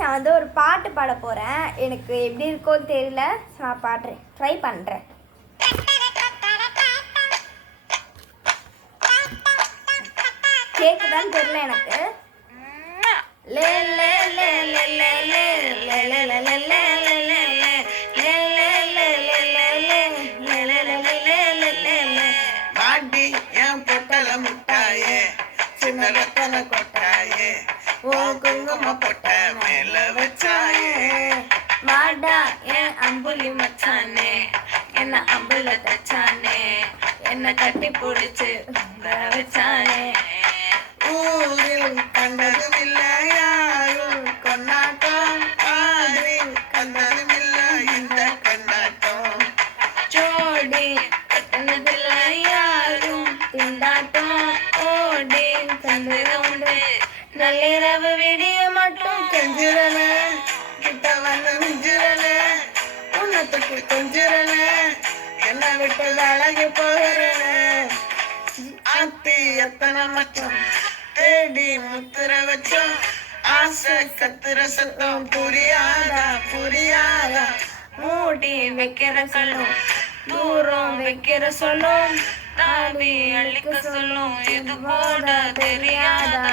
நான் வந்து ஒரு பாட்டு பாட போகிறேன். எனக்கு எப்படி இருக்கும்னு தெரியல, நான் பாடுறேன், ட்ரை பண்ணுறேன். கேட்குதான்னு தெரியல எனக்கு. லே லே லே லே லே லே லே லே லே லே லே கொட்டாயே ஓ குங்கும பொட்ட மேல வச்சாயே வாடா என் அம்புலி மச்சானே என்ன அம்புல தச்சானே என்ன கட்டி பிடிச்சு வச்சானே ஊரில் கண்டதும் இல்ல யாரும் கொண்டாட்டம் ஆதில் கண்டதும் இல்ல இந்த கொண்டாட்டம் ஜோடி கட்டணதில்ல யாரும் திண்டாட்டம் ஓடி தந்திரவுண்டு நள்ளிரவு விடிய மட்டும் கெஞ்சிரல கிட்ட வந்து மிஞ்சிரல உன்னை தொட்டு கொஞ்சிரல என்ன விட்டு அழகி போகிறல அத்தி எத்தனை மச்சம் தேடி முத்திர வச்சோம் ஆசை கத்துற சத்தம் புரியாதா புரியாதா மூடி வைக்கிற சொல்லும் தூரம் வைக்கிற சொல்லும் தாவி அழிக்க சொல்லும் இது போட தெரியாதா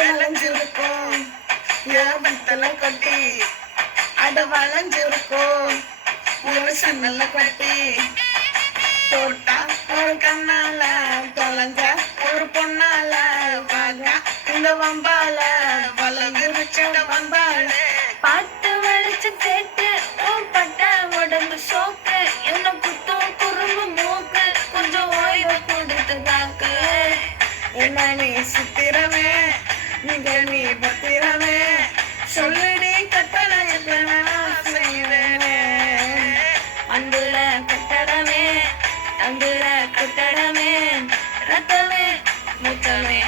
வளைஞ்சிருக்கும் ஏபத்துல கட்டி அட வளைஞ்சிருக்கும் ஒரு சன்னல்ல கட்டி தோட்டா ஒரு கண்ணால தொலைஞ்ச ஒரு பொண்ணால பாக இந்த வம்பால வளர்ந்துருச்சட வம்பால பாட்டு வலிச்சு கேட்டு பட்ட உடம்பு சோக்கு என்ன குத்தும் குறும்பு மூக்கு கொஞ்சம் ஓய்வு கொடுத்து தாக்கு என்ன நீ சித்திரமே நீங்க நீ பத்திரமே சொல்லுடி கட்டளை செய்வேனே அன்புல கட்டடமே அன்புல கட்டடமே ரத்தமே முத்தமே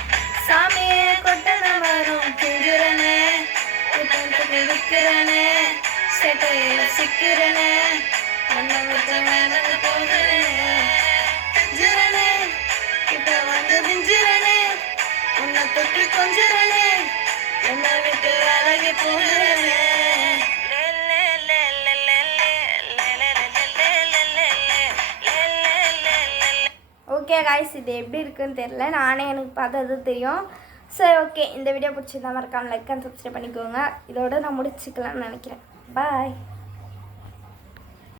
சாமியே கொட்டட வரும் கிஞ்சிரனே குத்தத்துக்கு விற்கிறனே செட்டையில சிக்கிறனே அந்த முத்தம் நடந்து போகிறேன் ஜிரனே கிட்ட வந்து விஞ்சிரனே உன்னை தொட்டு கொஞ்சிரனே என்ன விட்டு அழகி போகிறனே. ஓகே காய்ஸ், இது எப்படி இருக்குன்னு தெரியல, நானே எனக்கு பார்த்தது தெரியும். சரி, ஓகே, இந்த வீடியோ பிடிச்சிருந்தா மறக்காம லைக் அண்ட் சப்ஸ்கிரைப் பண்ணிக்கோங்க. இதோட நான் முடிச்சுக்கலாம்னு நினைக்கிறேன். பாய்.